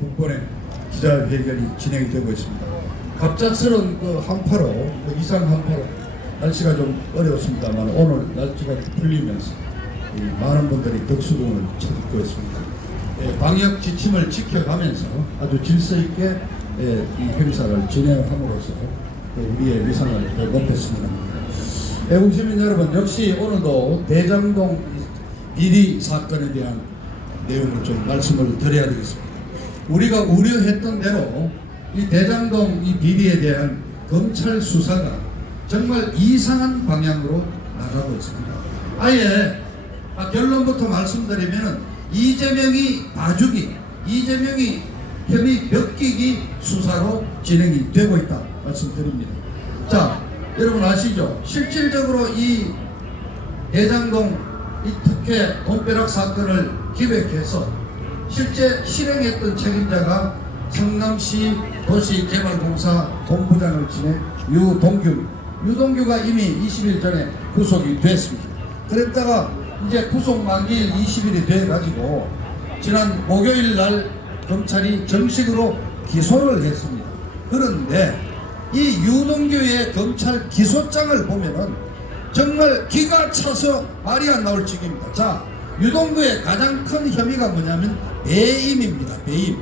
국본의 기자회견이 진행이 되고 있습니다. 갑작스러운 그 한파로, 이상 한파로 날씨가 좀 어려웠습니다만 오늘 날씨가 풀리면서 많은 분들이 덕수궁을 찾고 있습니다. 방역 지침을 지켜가면서 아주 질서 있게 이 행사를 진행함으로써 우리의 위상을 더 높였습니다. 애국 시민 여러분, 역시 오늘도 대장동 비리 사건에 대한 내용을 좀 말씀을 드려야 되겠습니다. 우리가 우려했던 대로 이 대장동 이 비리에 대한 검찰 수사가 정말 이상한 방향으로 나가고 있습니다. 아예 결론부터 말씀드리면 이재명이 봐주기, 이재명이 혐의 벽기기 수사로 진행이 되고 있다 말씀드립니다. 자, 여러분 아시죠? 실질적으로 이 대장동 이 특혜 돈벼락 사건을 기획해서 실제 실행했던 책임자가 성남시 도시개발공사 본부장을 지낸 유동규가 이미 20일 전에 구속이 됐습니다. 그랬다가 이제 구속 만기일 20일이 돼가지고 지난 목요일 날 검찰이 정식으로 기소를 했습니다. 그런데 이 유동규의 검찰 기소장을 보면은 정말 기가 차서 말이 안 나올 지경입니다. 자, 유동규의 가장 큰 혐의가 뭐냐면 배임입니다. 배임.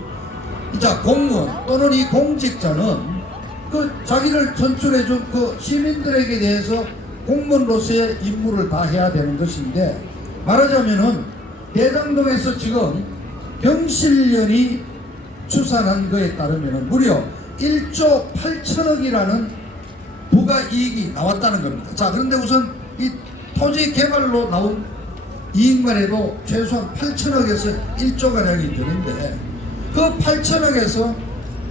자, 공무원 또는 이 공직자는 그 자기를 선출해준 그 시민들에게 대해서 공무원으로서의 임무를 다 해야 되는 것인데, 말하자면은 대장동에서 지금 경실련이 추산한 거에 따르면은 무려 1조 8천억이라는 부가이익이 나왔다는 겁니다. 자, 그런데 우선 이 토지 개발로 나온 이익만 해도 최소한 8천억에서 1조가량이 되는데, 그 8천억에서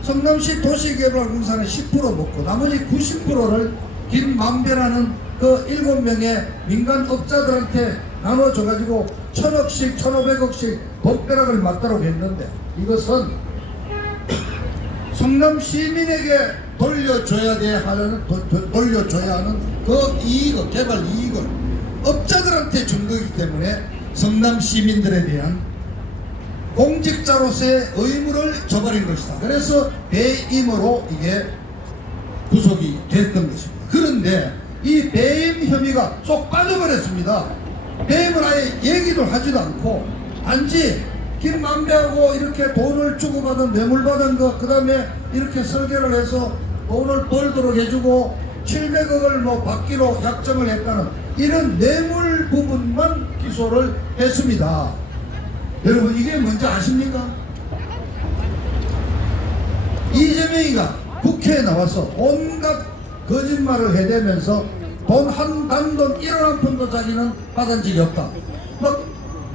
성남시 도시개발공사는 10% 먹고 나머지 90%를 김만배라는 그 7명의 민간업자들한테 나눠줘가지고 1,000억씩 1,500억씩 돈벼락을 맞도록 했는데, 이것은 성남 시민에게 돌려줘야 하는 그 이익을, 개발 이익을 업자들한테 준 거기 때문에 성남 시민들에 대한 공직자로서의 의무를 저버린 것이다. 그래서 배임으로 이게 구속이 됐던 것입니다. 그런데 이 배임 혐의가 쏙 빠져버렸습니다. 배임을 아예 얘기도 하지도 않고 단지 김만배하고 이렇게 돈을 주고받은 뇌물받은 거, 그 다음에 이렇게 설계를 해서 돈을 벌도록 해주고 700억을 뭐 받기로 약정을 했다는 이런 뇌물 부분만 기소를 했습니다. 여러분, 이게 뭔지 아십니까? 이재명이가 국회에 나와서 온갖 거짓말을 해대면서 돈 단돈 1원 한 푼도 자기는 받은 적이 없다.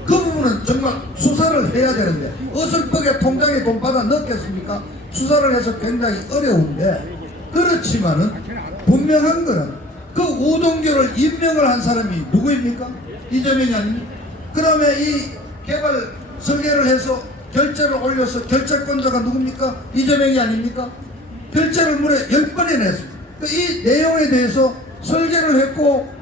그 부분은 정말 수사를 해야 되는데 어설프게 통장에 돈 받아 넣겠습니까? 수사를 해서 굉장히 어려운데, 그렇지만은 분명한 거는 그 우동규를 임명을 한 사람이 누구입니까? 이재명이 아닙니까? 그러면 이 개발 설계를 해서 결제를 올려서 결제권자가 누굽니까? 이재명이 아닙니까? 결제를 무려 10번이나 했습니다. 이 내용에 대해서 설계를 했고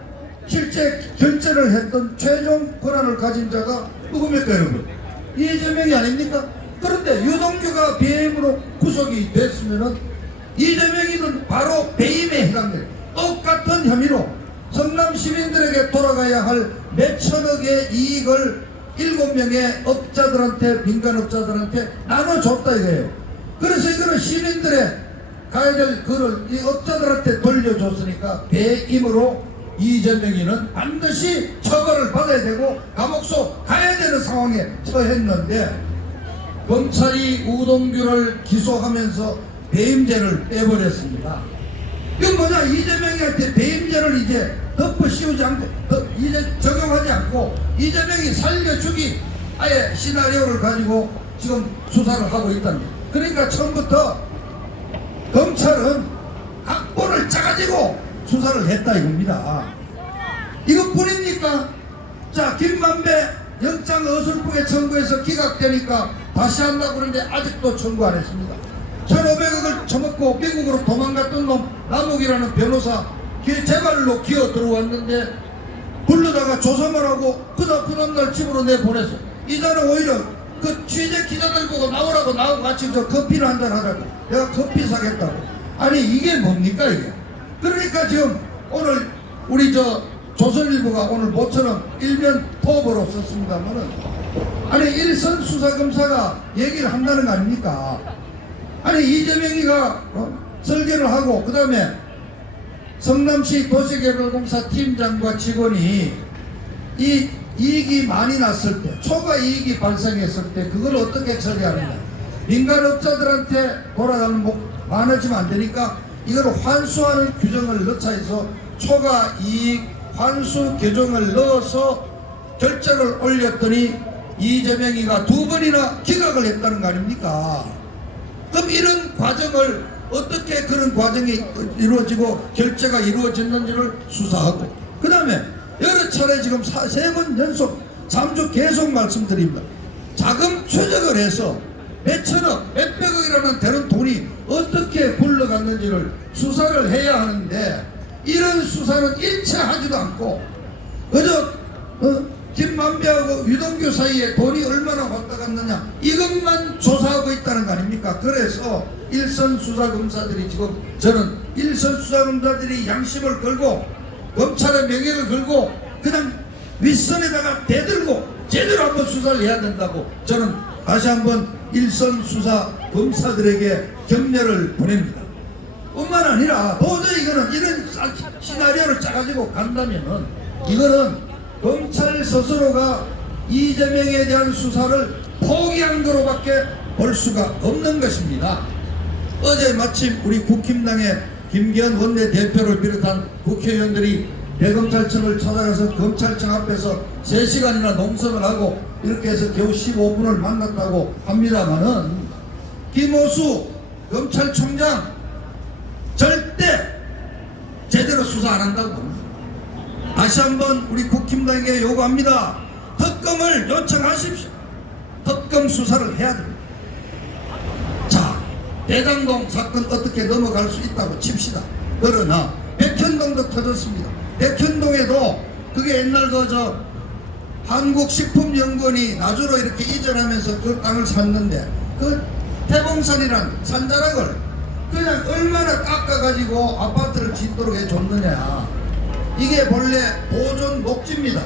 실제 결제를 했던 최종 권한을 가진 자가 누굽니까, 여러분? 이재명이 아닙니까? 그런데 유동규가 배임으로 구속이 됐으면은 이재명이는 바로 배임에 해당돼요. 똑같은 혐의로 성남 시민들에게 돌아가야 할 몇천억의 이익을 7명의 업자들한테, 민간업자들한테 나눠줬다 이거예요. 그래서 이거는 시민들의 가야 될 그를 이 업자들한테 돌려줬으니까 배임으로 이재명이는 반드시 처벌을 받아야 되고 감옥소 가야 되는 상황에 처했는데, 검찰이 우동규를 기소하면서 배임죄를 빼버렸습니다. 이건 뭐냐? 이재명이한테 배임죄를 이제 덮어 씌우지 않고 이제 적용하지 않고 이재명이 살려주기 아예 시나리오를 가지고 지금 수사를 하고 있다는 거예요. 그러니까 처음부터 검찰은 각본을 짜가지고 수사를 했다 이겁니다. 이것뿐입니까? 자, 김만배 영장 어설프게 청구해서 기각되니까 다시 한다고 그러는데 아직도 청구 안 했습니다. 1,500억을 처먹고 미국으로 도망갔던 놈 남욱이라는 변호사 제발로 기어 들어왔는데 부르다가 조사만 하고 그 다음날 집으로 내보냈어. 이자는 오히려 그 취재 기자들 보고 나오라고 나하고 같이 저 커피를 한잔 하자고. 내가 커피 사겠다고. 아니 이게 뭡니까 이게. 그러니까 지금 오늘 우리 저 조선일보가 오늘 모처럼 일면 토업으로 썼습니다만은 아니 일선 수사검사가 얘기를 한다는 거 아닙니까? 아니 이재명이가 설계를 하고 그 다음에 성남시 도시개발공사 팀장과 직원이 이 이익이 많이 났을 때 초과 이익이 발생했을 때 그걸 어떻게 처리하느냐. 민간업자들한테 돌아가는 많아지면 안 되니까 이걸 환수하는 규정을 넣자 해서 초과 이익 환수 규정을 넣어서 결정을 올렸더니 이재명이가 2번이나 기각을 했다는 거 아닙니까? 그럼 이런 과정을 어떻게 그런 과정이 이루어지고 결재가 이루어졌는지를 수사하고 그 다음에 여러 차례 지금 3번 연속 3주 계속 말씀드립니다. 자금 추적을 해서 몇천억 몇백억이라는 되는 돈이 어떻게 굴러갔는지를 수사를 해야 하는데 이런 수사는 일체 하지도 않고 그저 김만배하고 유동규 사이에 돈이 얼마나 왔다 갔느냐 이것만 조사하고 있다는 거 아닙니까? 그래서 일선 수사검사들이 지금 저는 일선 수사검사들이 양심을 걸고 검찰의 명예를 걸고 그냥 윗선에다가 대들고 제대로 한번 수사를 해야 된다고 저는 다시 한번 일선 수사검사들에게 격려를 보냅니다. 뿐만 아니라 도저히 이거는 이런 시나리오를 짜가지고 간다면은 이거는 검찰 스스로가 이재명에 대한 수사를 포기한 거로밖에 볼 수가 없는 것입니다. 어제 마침 우리 국힘당의 김기현 원내대표를 비롯한 국회의원들이 대검찰청을 찾아가서 검찰청 앞에서 3시간이나 농성을 하고 이렇게 해서 겨우 15분을 만났다고 합니다만은 김호수 검찰총장 절대 제대로 수사 안 한다고 봅니다. 다시 한번 우리 국힘당에게 요구합니다. 특검을 요청하십시오. 특검 수사를 해야 됩니다. 자, 대장동 사건 어떻게 넘어갈 수 있다고 칩시다. 그러나 백현동도 터졌습니다. 백현동에도 그게 옛날 그저 한국식품연구원이 나주로 이렇게 이전하면서 그 땅을 샀는데 그 태봉산이란 산자락을 그냥 얼마나 깎아가지고 아파트를 짓도록 해줬느냐. 이게 본래 보존 녹지입니다.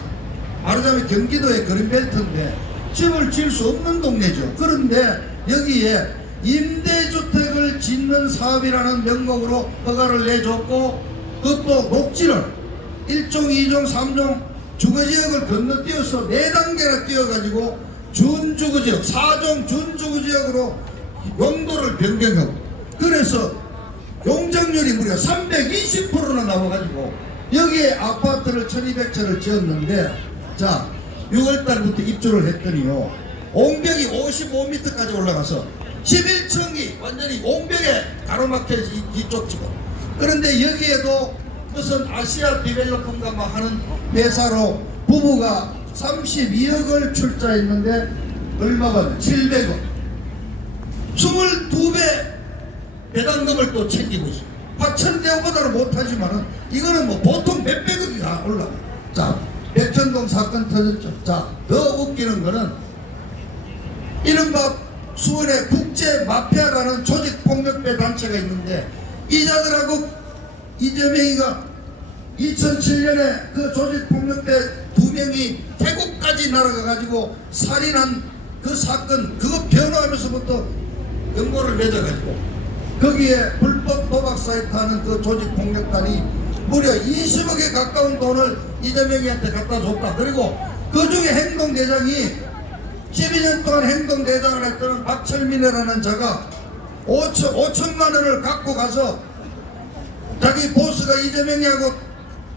말하자면 경기도의 그린벨트인데 집을 지을 수 없는 동네죠. 그런데 여기에 임대주택을 짓는 사업이라는 명목으로 허가를 내줬고 그것도 녹지를 1종, 2종, 3종 주거지역을 건너뛰어서 4단계나 뛰어가지고 준주거지역, 4종 준주거지역으로 용도를 변경하고 그래서 용적률이 무려 320%나 나와가지고 여기에 아파트를 1200채를 지었는데 자 6월달부터 입주를 했더니요 옹벽이 55m까지 올라가서 11층이 완전히 옹벽에 가로막혀서 이쪽 집은 그런데 여기에도 무슨 아시아 디벨로퍼인가 뭐 하는 매사로 부부가 32억을 출자했는데 얼마 받는 700억 22배 배당금을 또 챙기고 있어요. 화천대유보다는 못하지만은 이거는 뭐 보통 몇백억이 다 올라가. 자, 백현동 사건 터졌죠. 자, 더 웃기는 거는 이른바 수원에 국제 마피아라는 조직폭력배 단체가 있는데 이자들하고 이재명이가 2007년에 그 조직폭력배 2명이 태국까지 날아가가지고 살인한 그 사건 그거 변호하면서부터 연고를 맺어가지고 거기에 불법 도박 사이트 하는 그 조직폭력단이 무려 20억에 가까운 돈을 이재명이한테 갖다 줬다. 그리고 그 중에 행동대장이 12년 동안 행동대장을 했던 박철민이라는 자가 5천만 원을 갖고 가서 자기 보스가 이재명이하고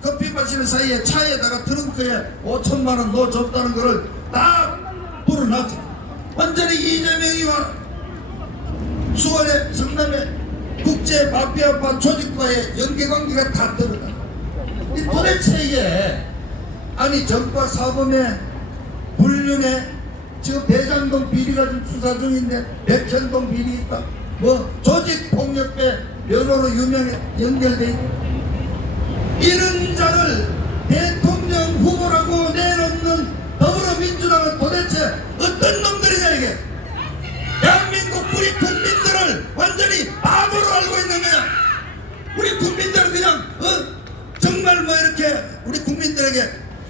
커피 마시는 사이에 차에다가 트렁크에 5천만 원 넣어줬다는 것을 다 불어놨죠. 완전히 이재명이와 수원의 성남의 국제 마피아파 조직과의 연계관계가 다 드러나. 도대체 이게 아니 전과 사범의 불륜에 지금 대장동 비리가 좀 수사 중인데 백현동 비리 있다. 뭐 조직폭력배 면허로 연결돼 있고 이런 자를 대통령 후보라고 내놓는 더불어민주당은 도대체 어떤 놈들이냐 이게. 대한민국 우리 국민들을 완전히 바보로 알고 있는 거야. 우리 국민들은 그냥 정말 뭐 이렇게 우리 국민들에게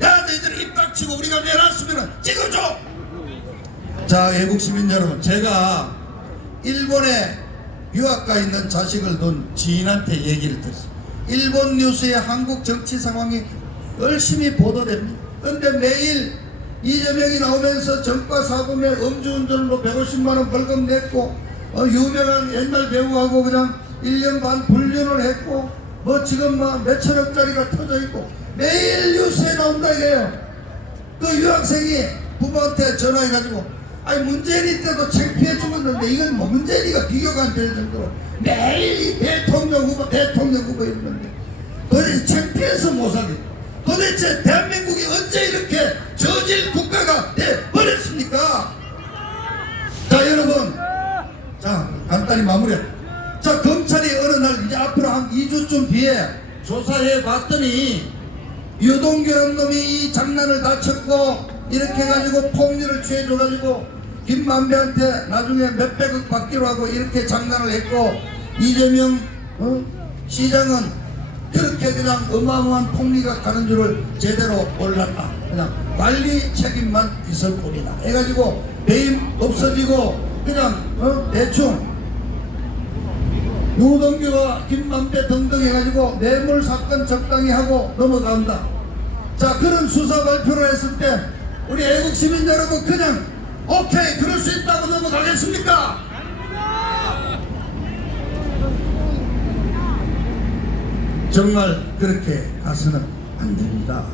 야 너희들 입 닥치고 우리가 내놨으면 찍어줘. 자, 애국 시민 여러분, 제가 일본에 유학가 있는 자식을 둔 지인한테 얘기를 들었어요. 일본 뉴스에 한국 정치 상황이 열심히 보도됩니다. 근데 매일 이재명이 나오면서 전과 사범에 음주운전으로 150만원 벌금 냈고 유명한 옛날 배우하고 그냥 1년 반 불륜을 했고 뭐 지금 뭐 몇천억짜리가 터져 있고 매일 뉴스에 나온다 이게요. 그 유학생이 부모한테 전화해가지고 아니 문재인이 때도 창피해 죽었는데 이건 뭐 문재인이가 비교가 안 될 정도로 매일 이 대통령 후보 이러는데 도대체 창피해서 못 살겠다. 도대체 대한민국이 언제 이렇게 저질 국가가 돼버렸습니까? 자, 여러분, 자 간단히 마무리해. 자, 검찰이 어느 날 이제 앞으로 한 2주쯤 뒤에 조사해 봤더니 유동규라는 놈이 이 장난을 다 쳤고 이렇게 해가지고 폭리를 취해줘가지고 김만배한테 나중에 몇백억 받기로 하고 이렇게 장난을 했고 이재명 시장은 그렇게 그냥 어마어마한 폭리가 가는 줄을 제대로 몰랐다. 그냥 관리 책임만 있을 뿐이다 해가지고 배임 없어지고 그냥 대충 유동규와 김만배 등등 해가지고 뇌물 사건 적당히 하고 넘어간다. 자, 그런 수사 발표를 했을 때 우리 애국 시민 여러분 그냥 오케이 그럴 수 있다고 넘어가겠습니까? 정말 그렇게 가서는 안 됩니다.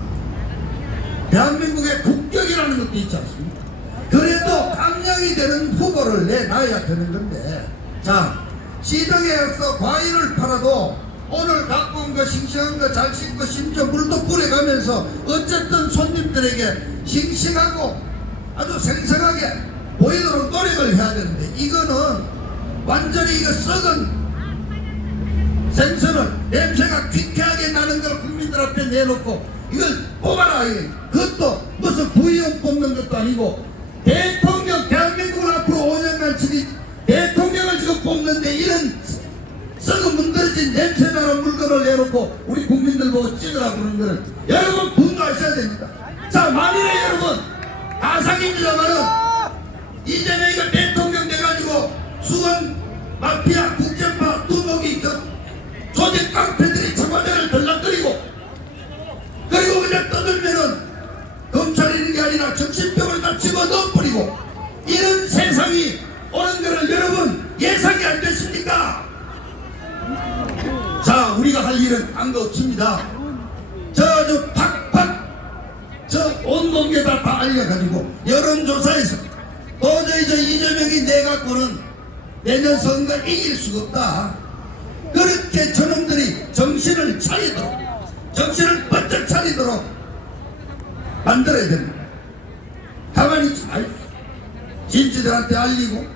대한민국의 국격이라는 것도 있지 않습니까? 그래도 강령이 되는 후보를 내놔야 되는 건데, 자, 시장에 가서 과일을 팔아도 오늘 갖고 온 거 싱싱한 거 잘 씻고 심지어 물도 뿌려가면서 어쨌든 손님들에게 싱싱하고 아주 생생하게 보이도록 노력을 해야 되는데, 이거는 완전히 이거 썩은 생선을 냄새가 귀쾌하게 나는 걸 국민들 앞에 내놓고 이걸 뽑아라. 그것도 무슨 부의원 뽑는 것도 아니고 대통령, 대한민국을 앞으로 5년간 지금 대통령을 지금 뽑는데 이런 썩은 문드러진 냄새나는 물건을 내놓고 우리 국민들 보고 찍으라고 그러는 거는 여러분 분노하셔야 됩니다. 자, 만일에 여러분 가상입니다만은 이재명이가 대통령 돼가지고 수원 마피아 국정파 두목이 조직 깡패들이 청와대를 들락거리고 그리고 그냥 떠들면은 검찰이 있는 게 아니라 정신병을 다 집어넣어버리고 이런 세상이 오는 거를 여러분 예상이 안 되십니까? 자, 우리가 할 일은 딴 거 없습니다. 저 팍팍 온 동네다 다 알려가지고 여론조사에서 도저히 저 이재명이 내갖고는 내년 선거 이길 수가 없다. 그렇게 저놈들이 정신을 차리도록, 정신을 번쩍 차리도록 만들어야 됩니다. 가만히 있지 말고 진지들한테 알리고,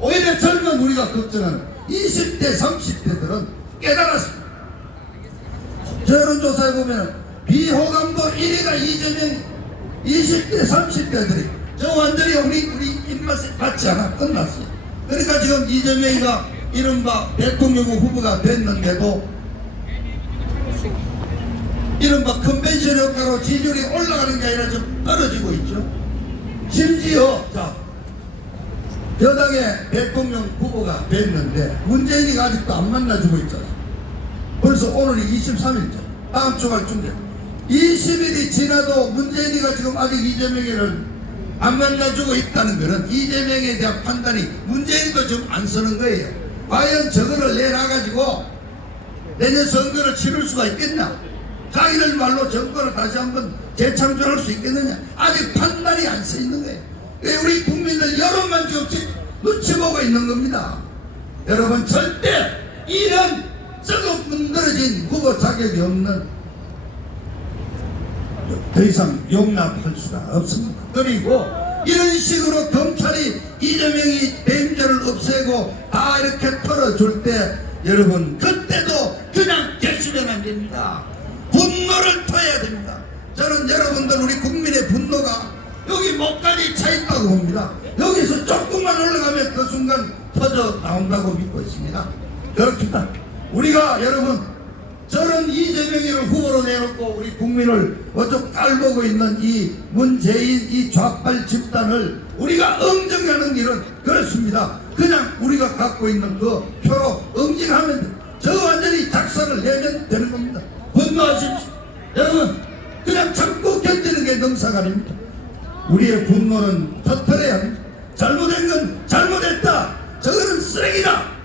오히려 젊은 우리가 걱정하는 20대 30대들은 깨달았습니다. 저 여론조사에 보면 비호감도 1위가 이재명, 20대 30대들이 저 완전히 우리 입맛에 맞지 않아 끝났어요. 그러니까 지금 이재명이가 이른바 대통령 후보가 됐는데도 이른바 컨벤션 효과로 지지율이 올라가는 게 아니라 좀 떨어지고 있죠. 심지어 자, 여당의 대통령 후보가 됐는데 문재인이가 아직도 안 만나주고 있잖아. 벌써 오늘이 23일째, 다음 주가 중대 20일이 지나도 문재인이가 지금 아직 이재명이를 안 만나주고 있다는 것은 이재명에 대한 판단이 문재인도 지금 안 쓰는 거예요. 과연 저거를 내놔가지고 내년 선거를 치를 수가 있겠나? 자기들 말로 정권을 다시 한번 재창조할 수 있겠느냐? 아직 판단이 안 서 있는 거예요. 우리 국민들 여론만 지금 눈치 보고 있는 겁니다. 여러분, 절대 이런 썩어 문드러진 후보 자격이 없는, 더 이상 용납할 수가 없습니다. 그리고 이런 식으로 검찰이 이재명이 배임죄를 없애고 다 이렇게 털어줄 때 여러분 그때도 그냥 계시면 안 됩니다. 분노를 터야 됩니다. 저는 여러분들 우리 국민의 분노가 여기 목까지 차 있다고 봅니다. 여기서 조금만 올라가면 그 순간 터져 나온다고 믿고 있습니다. 그렇습니다. 우리가 여러분 저는 이재명이를 후보로 내놓고 우리 국민을 어쩌고 깔보고 있는 이 문재인 이 좌빨 집단을 우리가 응징하는 길은 그렇습니다. 그냥 우리가 갖고 있는 그 표로 응징하면 돼. 저 완전히 작사를 내면 되는 겁니다. 분노하십시오. 여러분 그냥 참고 견디는 게 능사가 아닙니다. 우리의 분노는 터뜨려야 합니다. 잘못된 건 잘못했다. 저거는 쓰레기다.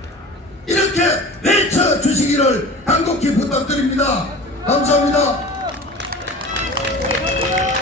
이렇게 외쳐주시기를 간곡히 부탁드립니다. 감사합니다.